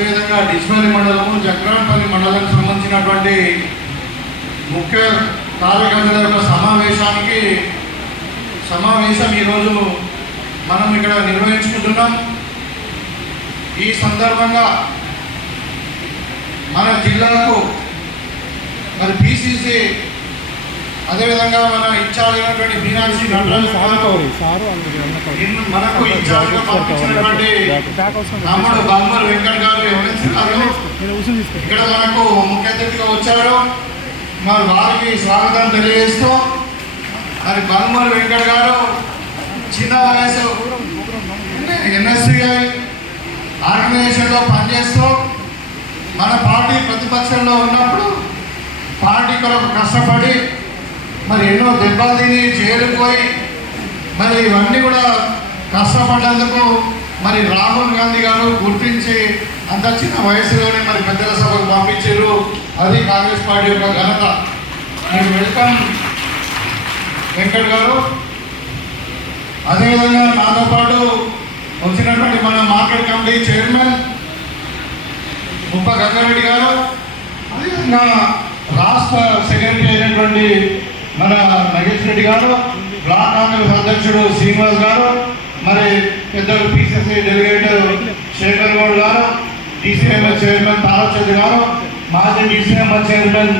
అదేవిధంగా డిస్మలి మండలము జక్రాన్పల్లి మండలానికి సంబంధించినటువంటి ముఖ్య కార్యకర్తల యొక్క సమావేశానికి సమావేశం ఈరోజు మనం ఇక్కడ నిర్వహించుకుంటున్నాం. ఈ సందర్భంగా మన జిల్లాకు మరి పిసిసి అదేవిధంగా మన ఇన్ఛార్జ్ అయినటువంటి మీనాక్షి మనకు ఇన్ఛార్జ్గా పంపించినటువంటి తమ్ముడు బల్మూరు వెంకట్ గారు గారు ఇక్కడ మనకు ముఖ్య అతిథిగా వచ్చారు. మరి వారికి స్వాగతం తెలియజేస్తూ మరి బల్మూరు వెంకట్ గారు చిన్న వయసు ఎన్ఎస్సిఐ ఆర్గనైజేషన్లో పనిచేస్తూ మన పార్టీ ప్రతిపక్షంలో ఉన్నప్పుడు పార్టీ కొరకు కష్టపడి మరి ఎన్నో దెబ్బలు తిని చేరుపోయి మరి ఇవన్నీ కూడా కష్టపడ్డందుకు మరి రాహుల్ గాంధీ గారు గుర్తించి అంత చిన్న వయసులోనే మరి పెద్దల సభకు పంపించారు. అది కాంగ్రెస్ పార్టీ యొక్క ఘనత. మీరు వెల్కమ్ వెంకట్ గారు. అదేవిధంగా నాతో పాటు వచ్చినటువంటి మన మార్కెట్ కమిటీ చైర్మన్ ముప్ప గంగారెడ్డి గారు. అదేవిధంగా రాష్ట్ర సెక్రటరీ అయినటువంటి మన నగేష్ రెడ్డి గారు బ్లాక్ కాంగ్రెస్ అధ్యక్షుడు శ్రీనివాస్ గారు మరి పెద్దలు పిసిసి డెలిగేట్ శేఖర్ గౌడ్ గారు డిసిఎంఎస్ చైర్మన్ తారచంద్ర గారు మాజీ డిసిఎంఎస్ చైర్మన్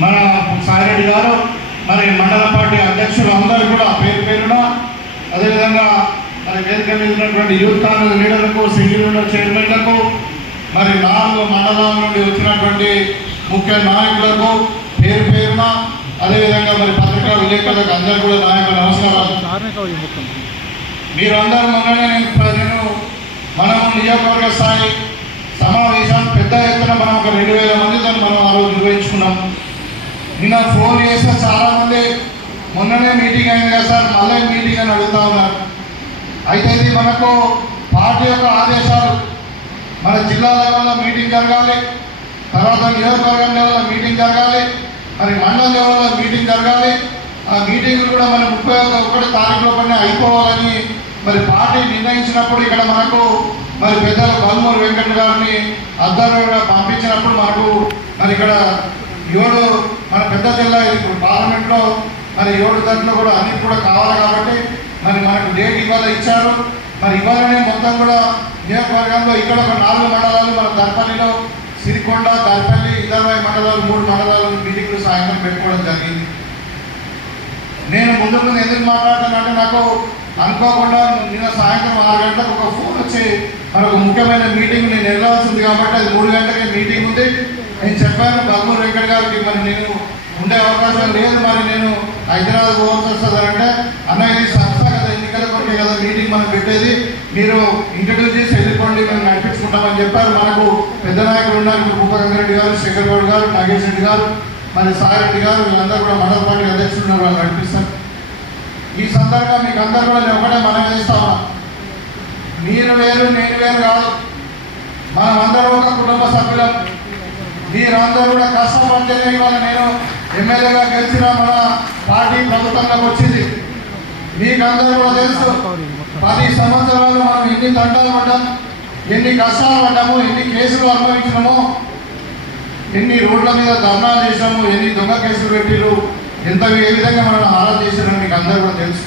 మన సాయిరెడ్డి గారు మరి మండల పార్టీ అధ్యక్షులు అందరూ కూడా పేరు పేరున అదేవిధంగా మరి వేదిక మీద ఉన్నటువంటి యూత్ కాంగ్రెస్ లీడర్లకు సింగిల్ చైర్మన్లకు మరి నాలుగు మండలాల నుండి వచ్చినటువంటి ముఖ్య నాయకులకు పేరు పేరున అదేవిధంగా మరి పత్రికా విలేకరులకు అందరూ కూడా నాయకులు నమస్కారాలు. మీరందరూ మొన్ననే నేను నేను మనము నియోజకవర్గ స్థాయి సమావేశం పెద్ద ఎత్తున మనం ఒక రెండు వేల మందితో మనం ఆ రోజు నిర్వహించుకున్నాం. నిన్న ఫోన్ చేస్తే చాలా మంది మొన్ననే మీటింగ్ అయింది కదా సార్ మళ్ళీ మీటింగ్ అని అడుగుతా ఉన్నారు. అయితే ఇది మనకు పార్టీ యొక్క ఆదేశాలు. మన జిల్లా లెవెల్లో మీటింగ్ జరగాలి. తర్వాత నియోజకవర్గం లెవెల్లో మీటింగ్ జరగాలి. మరి మండల లెవెల్లో మీటింగ్ జరగాలి. ఆ మీటింగ్ కూడా మన ముప్పై ఒకటి తారీఖులో పని అయిపోవాలని మరి పార్టీ నిర్ణయించినప్పుడు ఇక్కడ మనకు మరి పెద్దలు బల్మూరు వెంకట గారిని అద్దరుగా పంపించినప్పుడు మనకు మరి ఇక్కడ ఏడు మన పెద్ద జిల్లా ఇప్పుడు పార్లమెంట్లో మరి ఏడు దాంట్లో కూడా అన్ని కూడా కావాలి కాబట్టి మరి మనకు డేట్ ఇవాళ ఇచ్చారు. మరి ఇవాళనే మొత్తం కూడా నియోజకవర్గంలో ఇక్కడ ఒక నాలుగు మండలాలు మన దర్పల్లిలో సిరికొండ దర్పల్లి ఇరవై మండలాలు మూడు మండలాలు మీటింగ్లు సాయంత్రం పెట్టుకోవడం జరిగింది. నేను ముందు ముందు ఎందుకు మాట్లాడుతానంటే నాకు అనుకోకుండా నిన్న సాయంత్రం ఆరు గంటలకు ఒక ఫోన్ వచ్చి మనకు ముఖ్యమైన మీటింగ్ నేను వెళ్ళవలసింది కాబట్టి అది మూడు గంటలకే మీటింగ్ ఉంది. నేను చెప్పాను బాబు వెంకట్ గారికి మరి నేను ఉండే అవకాశం లేదు. మరి నేను హైదరాబాద్ పోవాల్సి వస్తుంది అంటే అన్న ఇది సంస్థ కదా ఎన్నికల కొరకే కదా మీటింగ్ మనం పెట్టేది. మీరు ఇంట్రడ్యూస్ చేసి వెళ్ళిపోండి మేము నడిపించుకుంటామని చెప్పారు. మనకు పెద్ద నాయకులు ఉన్నారు. ఇప్పుడు భూపగంగారెడ్డి గారు శేఖర్ గౌడ్ గారు నాగేష్ రెడ్డి గారు మరి సాయిరెడ్డి గారు వీళ్ళందరూ కూడా మండల పార్టీ అధ్యక్షులు ఉన్నారు వాళ్ళు నడిపిస్తారు. ఈ సందర్భంగా మీకు అందరూ కూడా నేను ఒకటే మనం చేస్తామా మీరు వేరు నేను వేరు కాదు. మనం అందరం ఒక కుటుంబ సభ్యులం. మీరందరూ కూడా కష్టపడితేనే ఇవాళ నేను ఎమ్మెల్యేగా గెలిచిన మన పార్టీ ప్రభుత్వంలోకి వచ్చింది. మీకు అందరూ కూడా తెలుసు పది సంవత్సరాలు మనం ఎన్ని దండాలు పడ్డాం ఎన్ని కష్టాలు పడ్డాము ఎన్ని కేసులు అనుభవించినాము ఎన్ని రోడ్ల మీద ధర్నాలు చేసినాము ఎన్ని దొంగ కేసులు పెట్టిరు ఎంత ఏ విధంగా మనం ఆరా చేశారని మీకు అందరూ కూడా తెలుసు.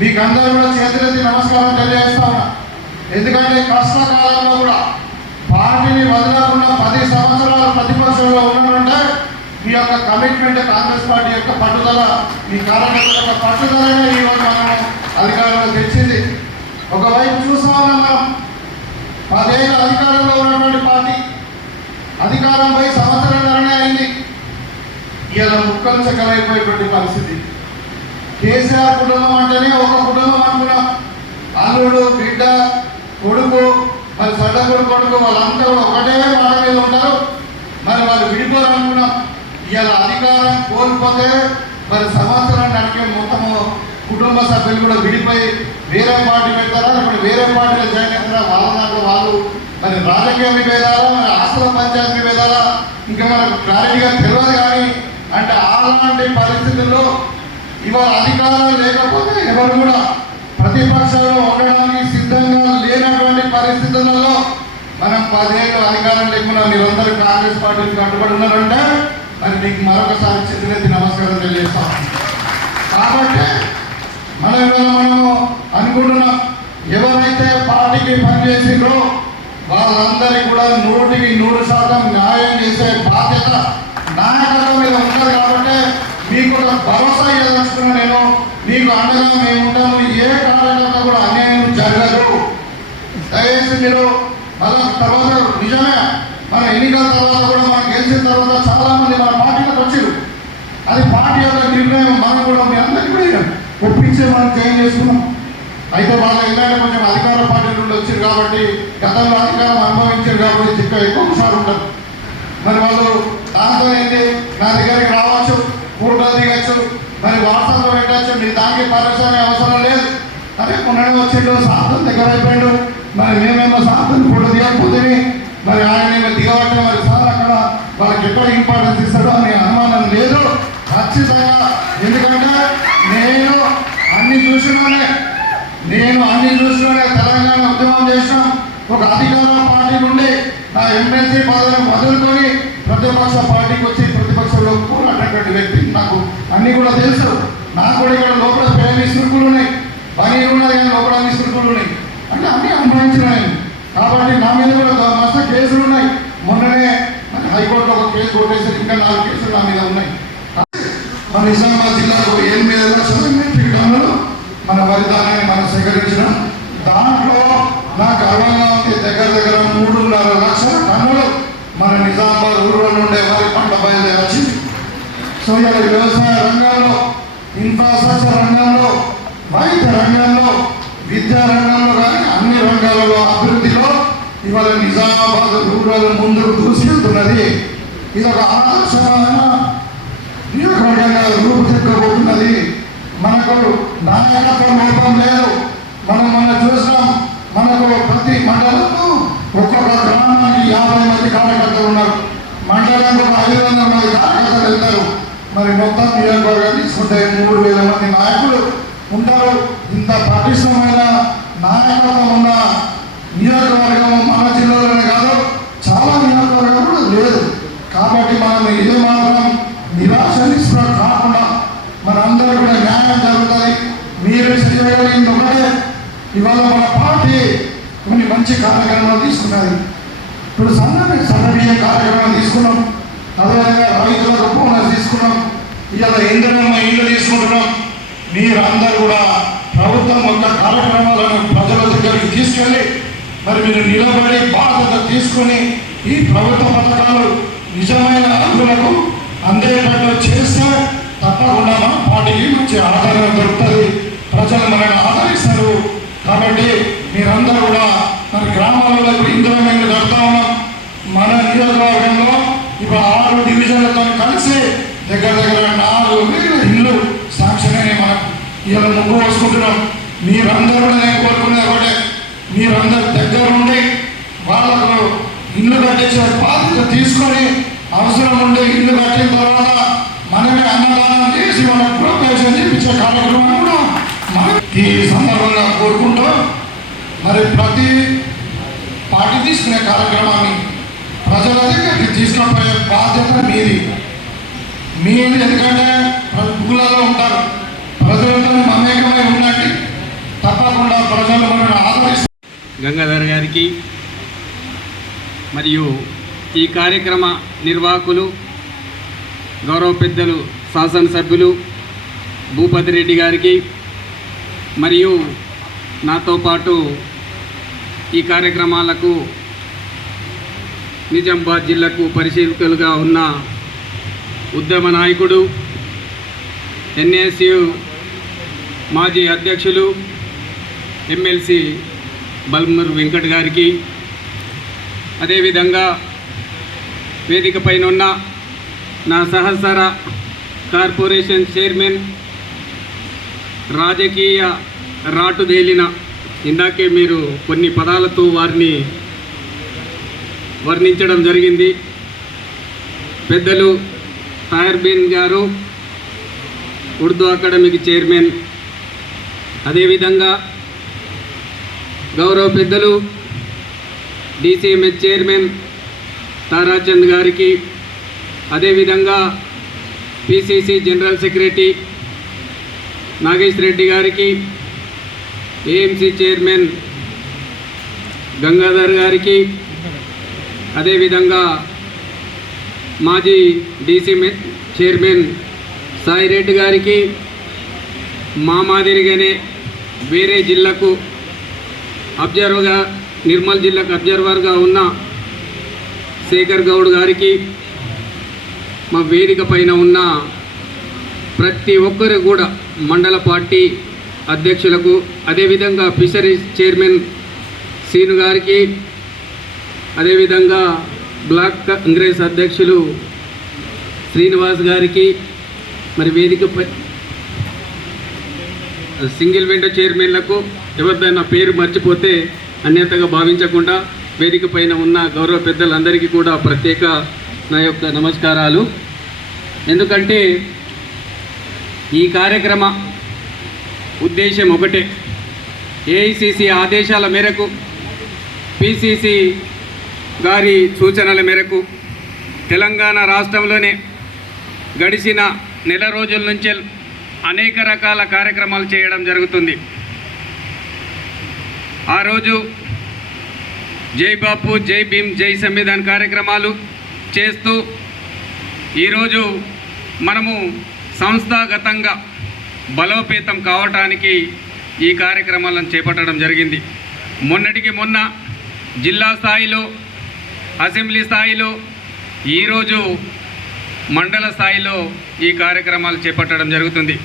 మీకు అందరూ కూడా చేతులెత్తి నమస్కారం తెలియజేస్తా ఉన్నా. ఎందుకంటే కష్టకాలంలో కూడా పార్టీని వదలకుండా పది సంవత్సరాలు ప్రతిపక్షంలో ఉన్నారంటే మీ యొక్క కమిట్మెంట్ కాంగ్రెస్ పార్టీ యొక్క పట్టుదల మీ కార్యకర్తల యొక్క పట్టుదలనే ఈరోజు మనం అధికారంలో తెచ్చింది. ఒకవైపు చూస్తా ఉన్నాం మనం. పదేళ్ళ అధికారంలో ఉన్నటువంటి పార్టీ. అధికారం పోయి సంవత్సరంలోనే అయింది. ఇలా ముక్కలు చెక్కలైపోయేటువంటి పరిస్థితి. కేసీఆర్ కుటుంబం అంటేనే ఒక కుటుంబం అనుకున్నాం. అల్లుడు బిడ్డ కొడుకు మరి సడ్డ కొడుకు కొడుకు ఒకటే మాట మీద ఉంటారు. మరి వాళ్ళు విడిపోరనుకున్నాం ఇలా అధికారం కోల్పోతే మరి సంవత్సరం నడికే మొత్తము కుటుంబ సభ్యులు కూడా విడిపోయి వేరే పార్టీ పెడతారా? లేకపోతే వేరే పార్టీలో జాయిన్ అవుతారా? వాళ్ళ దాంట్లో వాళ్ళు మరి రాజకీయ విభేదాలా మరి ఆస్తుల పంచాయతీ విభేదాలా ఇంకా మనకు క్లారిటీగా తెలియదు కానీ అంటే అలాంటి పరిస్థితుల్లో ఇవాళ అధికారం లేకపోతే ఎవరు కూడా ప్రతిపక్షంలో ఉండడానికి సిద్ధంగా లేనటువంటి పరిస్థితులలో మనం పదేళ్ళు అధికారం లేకుండా మీరందరూ కాంగ్రెస్ పార్టీకి కట్టుబడి ఉన్నారంటే మరి మీకు మరొకసారి చేతులెత్తి నమస్కారం తెలియజేస్తాం. కాబట్టి మనం మనము అనుకుంటున్నాం. ఎవరైతే పార్టీకి పనిచేసిండ్రో వాళ్ళందరికీ కూడా నూటికి నూరు శాతం న్యాయం చేసే బాధ్యత నాయకత్వం మీద ఉంటుంది కాబట్టి మీకు ఒక భరోసా ఇవ్వదలుచుకున్నా నేను మీకు అండగా మేము ఉంటాము. ఏ కార్యకర్త కూడా అన్యాయం జరగదు. దయచేసి మీరు మళ్ళా తర్వాత నిజమే మన ఎన్నికల తర్వాత కూడా మనం గెలిచిన తర్వాత చాలా మంది మన పార్టీలకు వచ్చారు అది పార్టీ యొక్క నిర్ణయం మనం కూడా మీ అందరికీ కూడా ఒప్పించే మనం చేంజ్ చేసుకున్నాం అయితే వాళ్ళ ఇలాంటి కొంచెం అధికార పార్టీ నుండి వచ్చారు కాబట్టి గతంలో అధికారం అనుభవించారు కాబట్టి ఇంకా ఎక్కువసారి ఉంటారు మరి వాళ్ళు దాంతో ఏంటి? నా దగ్గరికి రావచ్చు ఫోటో దిగచ్చు మరి వాట్సాప్లో పెట్టచ్చు మీరు దానికి పరిశ్రమ అవసరం లేదు. అరే కొన్నాడు వచ్చిండు సాధన దగ్గర అయిపోయాడు. మరి మేమేమో సాధన ఫోటో దిగకపోతే మరి ఆయన దిగబట్టే మరి సార్ అక్కడ వాళ్ళకి ఎక్కడ ఇంపార్టెన్స్ ఇస్తాడో అని అనుమానం లేదు. ఖచ్చితంగా. ఎందుకంటే నేను అన్ని చూసినానే నేను అన్ని చూసినానే తెలంగాణ ఉద్యమం చేసిన ఒక అధికార పార్టీ నుండి నా ఎమ్మెల్సీ పదవిని వదులుకొని ప్రతిపక్ష పార్టీకి వచ్చి ప్రతిపక్షంలో పోరాడినటువంటి వ్యక్తి. నాకు అన్ని కూడా తెలుసు. నాకు కూడా ఇక్కడ లోపల ప్రేమి సురుకులు ఉన్నాయి. పని ఉన్నది కానీ లోపల అన్ని సురుకులు ఉన్నాయి. అంటే అన్ని అనుభవించిన కాబట్టి నా మీద కూడా మస్తు కేసులు ఉన్నాయి. మొన్ననే హైకోర్టులో ఒక కేసు కొట్టేసి ఇంకా నాలుగు కేసులు నా మీద ఉన్నాయి. మన నిజామాబాద్ జిల్లాకు ఎనిమిది లక్షల మెట్రిక్ టన్నులు మన వరి ధాన్యాన్ని మనం సేకరించిన దాంట్లో నాకు గర్వంగా ఉంది. దగ్గర దగ్గర మూడున్నర లక్షల టన్నులు మన నిజామాబాద్ ఊర్లో నుండే వరి పంట బయలుదేరి వచ్చింది సో ఇలా వ్యవసాయ రంగంలో ఇన్ఫ్రాస్ట్రక్చర్ రంగంలో వైద్య రంగంలో విద్యా రంగంలో కానీ అన్ని రంగాలలో అభివృద్ధిలో ఇవాళ నిజామాబాద్ రూరల్ ముందుకు దూసుకెళ్తున్నది. ఇది ఒక ఆదర్శమైన నియోజకవర్గంగా రూపుదిద్దబోతున్నది మనకు నాయకత్వ లోపం లేదు. మనం మన చూసినాం మనకు ప్రతి మండలంలో ఒక్కొక్క గ్రామానికి యాభై మంది కార్యకర్తలు ఉన్నారు. మండలంలో ఐదు వందల మంది కార్యకర్తలు వెళ్తారు మరి మొత్తం నియోజకవర్గం తీసుకుంటే మూడు వేల మంది నాయకులు ఉంటారు. ఇంత పటిష్టమైన నాయకత్వం ఉన్న నియోజకవర్గం మన జిల్లాలోనే కాదు చాలా నియోజకవర్గం కూడా లేదు. కాబట్టి మనం ఇది మాత్రం నిరాశ నిస్పృహ కాకుండా మనందరూ కూడా న్యాయం జరుగుతుంది మీరు చేయగలిగింది ఒకటే. ఇవాళ మన పార్టీ కొన్ని మంచి కార్యక్రమాలు తీసుకున్నది. ఇప్పుడు సన్న సన్న కార్యక్రమాలు తీసుకున్నాం. అదేవిధంగా రైతులకు బోనస్ తీసుకున్నాం. ఇవాళ ఇంధనమ్మ ఇల్లు తీసుకుంటున్నాం. మీరందరూ కూడా ప్రభుత్వం యొక్క కార్యక్రమాలను ప్రజల దగ్గరికి తీసుకెళ్ళి మరి మీరు నిలబడి బాధ్యత తీసుకొని ఈ ప్రభుత్వ పథకాలు నిజమైన అర్హులకు అందే అందేటట్లు చేస్తే తప్పకుండా వాటికి పార్టీకి మంచి ఆదరణ దొరుకుతుంది. ప్రజలు మనల్ని ఆదరిస్తారు. కాబట్టి మీరందరూ కూడా మన గ్రామాలలో ఇప్పుడు ఇందులో మేము కడతా ఉన్నాం. మన నియోజకవర్గంలో ఇప్పుడు ఆరు డివిజన్లతో కలిసి దగ్గర దగ్గర నాలుగు వేల ఇల్లు సాంక్షన్ అయినాయి మనకు ఇలా ముగ్గు వేసుకుంటున్నాం. మీరందరూ కూడా నేను కోరుకునేది ఒకటే. మీరందరూ దగ్గర ఉండి వాళ్ళకు ఇల్లు కట్టించే బాధ్యత తీసుకొని అవసరం ఉండే ఇల్లు కట్టిన తర్వాత మనమే అన్నదానం చేసి మనకు ప్రవేశం చేయించే కార్యక్రమం కూడా ఈ సందర్భంగా కోరుకుంటూ మరి ప్రతి పార్టీ తీసుకునే కార్యక్రమాన్ని ప్రజల దగ్గరికి తీసుకుపోయే బాధ్యత మీది. మీరు ఎందుకంటే ఊళ్ళలో ఉంటారు. ప్రజలతో మమేకమై ఉన్నట్టు తప్పకుండా ప్రజలు మనల్ని ఆదరిస్తారు. గంగాధర్ గారికి మరియు ఈ కార్యక్రమ నిర్వాహకులు గౌరవ పెద్దలు శాసనసభ్యులు భూపతి రెడ్డి గారికి మరియు నాతో పాటు ఈ కార్యక్రమాలకు నిజామాబాద్ జిల్లాకు పరిశీలకులుగా ఉన్న ఉద్యమ నాయకుడు ఎన్ఎస్యు మాజీ అధ్యక్షులు ఎమ్మెల్సీ బల్మూర్ వెంకట్ గారికి. అదేవిధంగా వేదిక పైన ఉన్న నా సహసర కార్పొరేషన్ చైర్మన్ రాజకీయ రాటుదేలిన ఇందాకే మీరు కొన్ని పదాలతో వారిని వర్ణించడం జరిగింది. పెద్దలు తాహర్బీన్ గారు ఉర్దూ అకాడమీకి చైర్మన్. అదేవిధంగా గౌరవ పెద్దలు డీసీఎంఎస్ చైర్మన్ తారాచంద్ గారికి అదేవిధంగా PCC general secretary Nagesh Reddy గారికి ఏఎంసీ చైర్మన్ గంగాధర్ గారికి అదేవిధంగా మాజీ డీసీ చైర్మన్ సాయిరెడ్డి గారికి మా మాదిరిగానే వేరే జిల్లాకు అబ్జర్వర్గా నిర్మల్ జిల్లాకు అబ్జర్వర్గా ఉన్న శేఖర్ గౌడ్ గారికి మా వేదిక పైన ఉన్న ప్రతి ఒక్కరు కూడా మండల పార్టీ అధ్యక్షులకు అదేవిధంగా ఫిషరీస్ చైర్మన్ సీను గారికి అదేవిధంగా బ్లాక్ కాంగ్రెస్ అధ్యక్షులు శ్రీనివాస్ గారికి మరి వేదికపై సింగిల్ విండో చైర్మన్లకు ఎవరిదైనా పేరు మర్చిపోతే అన్యతగా భావించకుండా వేదిక పైన ఉన్న గౌరవ పెద్దలందరికీ కూడా ప్రత్యేక నా యొక్క నమస్కారాలు. ఎందుకంటే ఈ కార్యక్రమ ఉద్దేశం ఒకటే. ఏఐసిసి ఆదేశాల మేరకు పిసిసి గారి సూచనల మేరకు తెలంగాణ రాష్ట్రంలోనే గడిచిన నెల రోజుల నుంచే అనేక రకాల కార్యక్రమాలు చేయడం జరుగుతుంది. ఆ రోజు జై బాపు జై భీమ్ జై సంవిధాన్ కార్యక్రమాలు చేస్తూ ఈరోజు మనము సంస్థాగతంగా బలోపేతం కావటానికి ఈ కార్యక్రమాలను చేపట్టడం జరిగింది. మొన్నటికి మొన్న జిల్లా స్థాయిలో అసెంబ్లీ స్థాయిలో ఈరోజు మండల స్థాయిలో ఈ కార్యక్రమాలు చేపట్టడం జరుగుతుంది.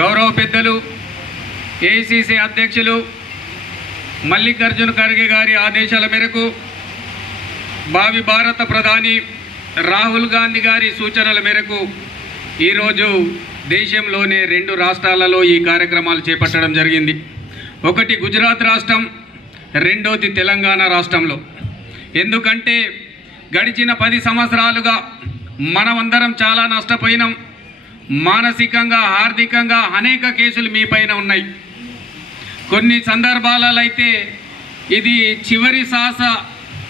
గౌరవ పెద్దలు ఏఐసిసి అధ్యక్షులు మల్లికార్జున ఖర్గే గారి ఆదేశాల మేరకు భావి భారత ప్రధాని రాహుల్ గాంధీ గారి సూచనల మేరకు ఈరోజు దేశంలోనే రెండు రాష్ట్రాలలో ఈ కార్యక్రమాలు చేపట్టడం జరిగింది. ఒకటి గుజరాత్ రాష్ట్రం రెండోది తెలంగాణ రాష్ట్రంలో. ఎందుకంటే గడిచిన పది సంవత్సరాలుగా మనమందరం చాలా నష్టపోయినాం. మానసికంగా ఆర్థికంగా అనేక కేసులు మీ పైన ఉన్నాయి. కొన్ని సందర్భాలలో అయితే ఇది చివరి సాస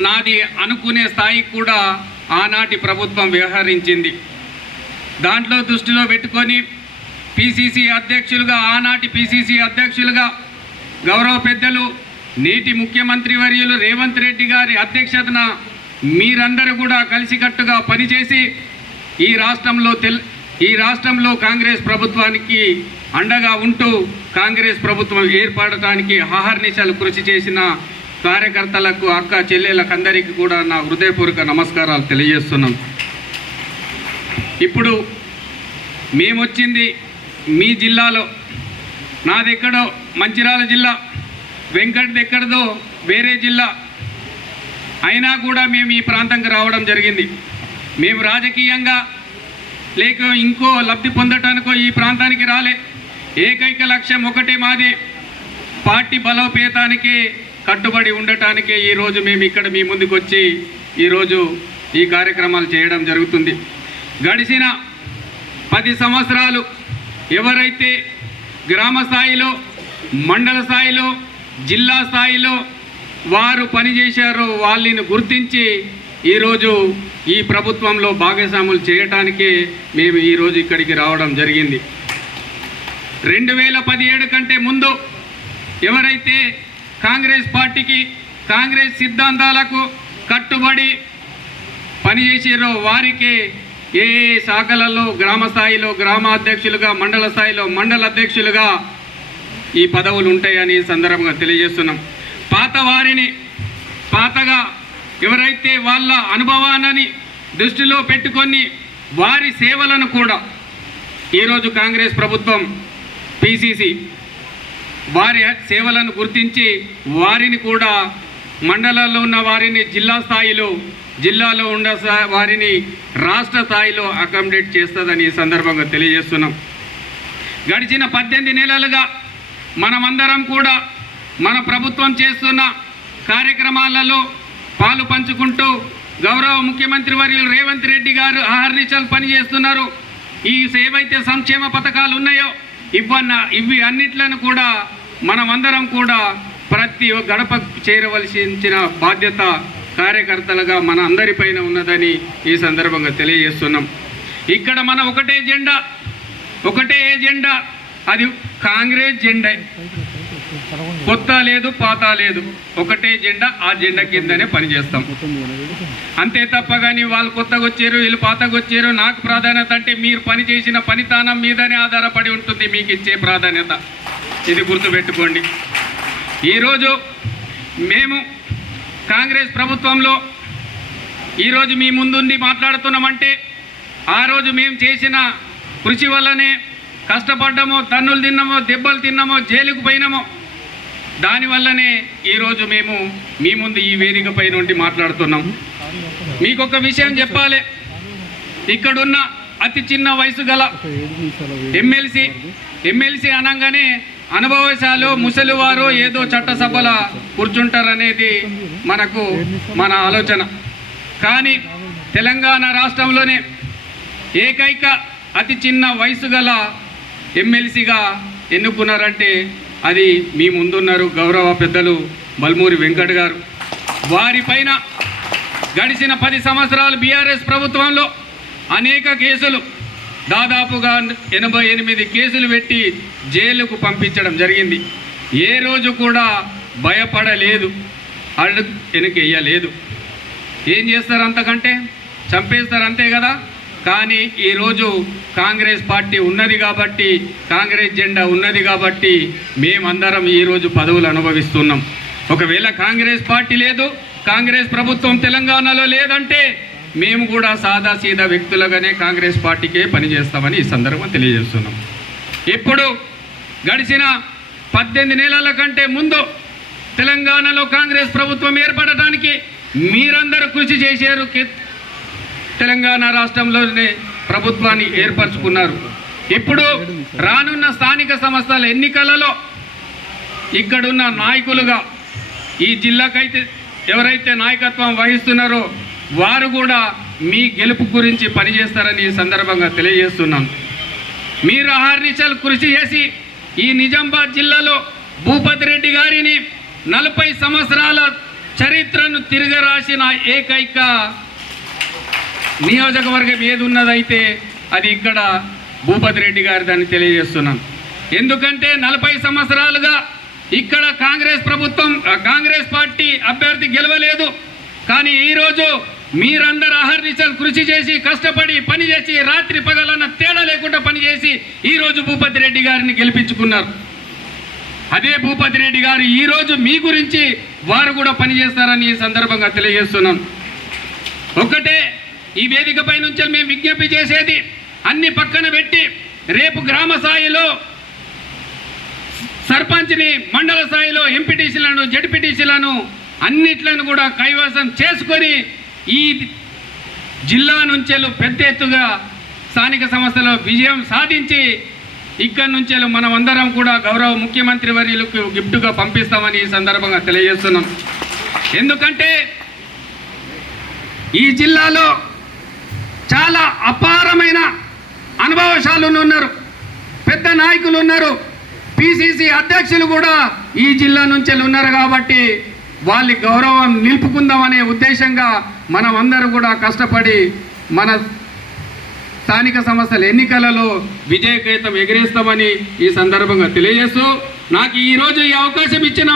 నాది అనుకునే స్థాయికి కూడా ఆనాటి ప్రభుత్వం వ్యవహరించింది. దాంట్లో దృష్టిలో పెట్టుకొని పిసిసి అధ్యక్షులుగా ఆనాటి పిసిసి అధ్యక్షులుగా గౌరవ పెద్దలు నేటి ముఖ్యమంత్రి వర్యులు రేవంత్ రెడ్డి గారి అధ్యక్షతన మీరందరూ కూడా కలిసికట్టుగా పనిచేసి ఈ రాష్ట్రంలో తెల్ ఈ రాష్ట్రంలో కాంగ్రెస్ ప్రభుత్వానికి అండగా ఉంటూ కాంగ్రెస్ ప్రభుత్వం ఏర్పడటానికి ఆహర్నిశలు కృషి చేసిన కార్యకర్తలకు అక్క చెల్లెలకందరికీ కూడా నా హృదయపూర్వక నమస్కారాలు తెలియజేస్తున్నాం. ఇప్పుడు మేమొచ్చింది మీ జిల్లాలో. నాదెక్కడో? మంచిర్యాల జిల్లా. వెంకట్ ఎక్కడదో? వేరే జిల్లా. అయినా కూడా మేము ఈ ప్రాంతంకి రావడం జరిగింది. మేము రాజకీయంగా లేక ఇంకో లబ్ధి పొందటానికో ఈ ప్రాంతానికి రాలే. ఏకైక లక్ష్యం ఒకటే మాది. పార్టీ బలోపేతానికి కట్టుబడి ఉండటానికే ఈరోజు మేము ఇక్కడ మీ ముందుకు వచ్చి ఈరోజు ఈ కార్యక్రమాలు చేయడం జరుగుతుంది. గడిచిన పది సంవత్సరాలు ఎవరైతే గ్రామ స్థాయిలో మండల స్థాయిలో జిల్లా స్థాయిలో వారు పనిచేశారో వాళ్ళని గుర్తించి ఈరోజు ఈ ప్రభుత్వంలో భాగస్వాములు చేయటానికే మేము ఈరోజు ఇక్కడికి రావడం జరిగింది. రెండు వేల పదిహేడు కంటే ముందు ఎవరైతే కాంగ్రెస్ పార్టీకి కాంగ్రెస్ సిద్ధాంతాలకు కట్టుబడి పనిచేసారో వారికి ఏ ఏ శాఖలలో గ్రామ స్థాయిలో గ్రామ అధ్యక్షులుగా మండల స్థాయిలో మండల అధ్యక్షులుగా ఈ పదవులు ఉంటాయని ఈ సందర్భంగా తెలియజేస్తున్నాం. పాత వారిని పాతగా ఎవరైతే వాళ్ళ అనుభవాన్ని దృష్టిలో పెట్టుకొని వారి సేవలను కూడా ఈరోజు కాంగ్రెస్ ప్రభుత్వం పిసిసి వారి సేవలను గుర్తించి వారిని కూడా మండలాల్లో ఉన్న వారిని జిల్లా స్థాయిలో జిల్లాలో ఉన్న వారిని రాష్ట్ర స్థాయిలో అకామిడేట్ చేస్తుందని ఈ సందర్భంగా తెలియజేస్తున్నాం. గడిచిన పద్దెనిమిది నెలలుగా మనమందరం కూడా మన ప్రభుత్వం చేస్తున్న కార్యక్రమాలలో పాలు పంచుకుంటూ గౌరవ ముఖ్యమంత్రి వర్యులు రేవంత్ రెడ్డి గారు అహర్నిశలు పనిచేస్తున్నారు. ఈ ఏవైతే సంక్షేమ పథకాలు ఉన్నాయో ఇవన్న ఇవి అన్నిట్లను కూడా మనమందరం కూడా ప్రతి గడప చేరవలసిన బాధ్యత కార్యకర్తలుగా మన అందరిపైన ఉన్నదని ఈ సందర్భంగా తెలియజేస్తున్నాం. ఇక్కడ మన ఒకటే జెండా ఒకటే ఎజెండా అది కాంగ్రెస్ జెండా. కొత్త లేదు పాత లేదు. ఒకటే జెండా ఆ జెండా కిందనే పనిచేస్తాం. అంతే తప్ప కానీ వాళ్ళు కొత్తగా వచ్చారు వీళ్ళు పాతగా వచ్చారు నాకు ప్రాధాన్యత అంటే మీరు పని చేసిన పనితానం మీదనే ఆధారపడి ఉంటుంది మీకు ఇచ్చే ప్రాధాన్యత. ఇది గుర్తుపెట్టుకోండి. ఈరోజు మేము కాంగ్రెస్ ప్రభుత్వంలో ఈరోజు మీ ముందుండి మాట్లాడుతున్నామంటే ఆ రోజు మేము చేసిన కృషి వల్లనే కష్టపడ్డామో తన్నులు తిన్నామో దెబ్బలు తిన్నామో జైలుకు పోయినామో దానివల్లనే ఈరోజు మేము మీ ముందు ఈ వేదిక పై నుండి మాట్లాడుతున్నాం. మీకు ఒక విషయం చెప్పాలి. ఇక్కడున్న అతి చిన్న వయసు గల ఎమ్మెల్సీ ఎమ్మెల్సీ అనగానే అనుభవశాలు ముసలివారు ఏదో చట్టసభల కూర్చుంటారనేది మనకు మన ఆలోచన. కానీ తెలంగాణ రాష్ట్రంలోనే ఏకైక అతి చిన్న వయసు గల ఎమ్మెల్సీగా ఎన్నుకున్నారంటే అది మీ ముందున్నారు గౌరవ పెద్దలు బల్మూరి వెంకట్ గారు. వారిపైన గడిచిన పది సంవత్సరాలు బీఆర్ఎస్ ప్రభుత్వంలో అనేక కేసులు. దాదాపుగా ఎనభై ఎనిమిది కేసులు పెట్టి జైలుకు పంపించడం జరిగింది. ఏ రోజు కూడా భయపడలేదు. అడు వెనకెయ్యలేదు ఏం చేస్తారు అంతకంటే? చంపేస్తారు అంతే కదా? కానీ ఈరోజు కాంగ్రెస్ పార్టీ ఉన్నది కాబట్టి కాంగ్రెస్ జెండా ఉన్నది కాబట్టి మేమందరం ఈరోజు పదవులు అనుభవిస్తున్నాం. ఒకవేళ కాంగ్రెస్ పార్టీ లేదు కాంగ్రెస్ ప్రభుత్వం తెలంగాణలో లేదంటే మేము కూడా సాదా సీదా వ్యక్తులుగానే కాంగ్రెస్ పార్టీకే పనిచేస్తామని ఈ సందర్భం తెలియజేస్తున్నాం. ఇప్పుడు గడిచిన పద్దెనిమిది నెలల కంటే ముందు తెలంగాణలో కాంగ్రెస్ ప్రభుత్వం ఏర్పడటానికి మీరందరూ కృషి చేశారు. తెలంగాణ రాష్ట్రంలోనే ప్రభుత్వాన్ని ఏర్పరచుకున్నారు. ఇప్పుడు రానున్న స్థానిక సంస్థల ఎన్నికలలో ఇక్కడున్న నాయకులుగా ఈ జిల్లాకైతే ఎవరైతే నాయకత్వం వహిస్తున్నారో వారు కూడా మీ గెలుపు గురించి పనిచేస్తారని ఈ సందర్భంగా తెలియజేస్తున్నాం. మీరు అహర్నిశలు కృషి చేసి ఈ నిజామాబాద్ జిల్లాలో భూపతి రెడ్డి గారిని నలభై సంవత్సరాల చరిత్రను తిరగరాసిన ఏకైక నియోజకవర్గం ఏది ఉన్నదైతే అది ఇక్కడ భూపతి రెడ్డి గారిదని తెలియజేస్తున్నాం. ఎందుకంటే నలభై సంవత్సరాలుగా ఇక్కడ కాంగ్రెస్ ప్రభుత్వం కాంగ్రెస్ అభ్యర్థి గెలవలేదు. కానీ ఈరోజు మీరందరూ అహర్నిశలు కృషి చేసి కష్టపడి పనిచేసి రాత్రి పగలన్న తేడా లేకుండా పనిచేసి ఈరోజు భూపతి రెడ్డి గారిని గెలిపించుకున్నారు. అదే భూపతి రెడ్డి గారు ఈరోజు మీ గురించి వారు కూడా పనిచేస్తారని ఈ సందర్భంగా తెలియజేస్తున్నాను. ఒకటే ఈ వేదిక పై నుంచి మేము విజ్ఞప్తి చేసేది అన్ని పక్కన పెట్టి రేపు గ్రామ స్థాయిలో సర్పంచ్ని మండల స్థాయిలో ఎంపీటీసీలను జడ్పీటీసీలను అన్నిట్లను కూడా కైవసం చేసుకొని ఈ జిల్లా నుంచెలు పెద్ద ఎత్తుగా స్థానిక సంస్థలో విజయం సాధించి ఇక్కడి నుంచెలు మనం అందరం కూడా గౌరవ ముఖ్యమంత్రి వర్యులకు గిఫ్ట్గా పంపిస్తామని ఈ సందర్భంగా తెలియజేస్తున్నాం. ఎందుకంటే ఈ జిల్లాలో చాలా అపారమైన అనుభవశాలు ఉన్నారు. పెద్ద నాయకులు ఉన్నారు. పిసిసి అధ్యక్షులు కూడా ఈ జిల్లా నుంచి ఉన్నారు కాబట్టి వాళ్ళ గౌరవం నిలుపుకుందామనే ఉద్దేశంగా మనమందరూ కూడా కష్టపడి మన స్థానిక సంస్థల ఎన్నికలలో విజయకేతం ఎగిరేస్తామని ఈ సందర్భంగా తెలియజేస్తూ నాకు ఈరోజు ఈ అవకాశం ఇచ్చిన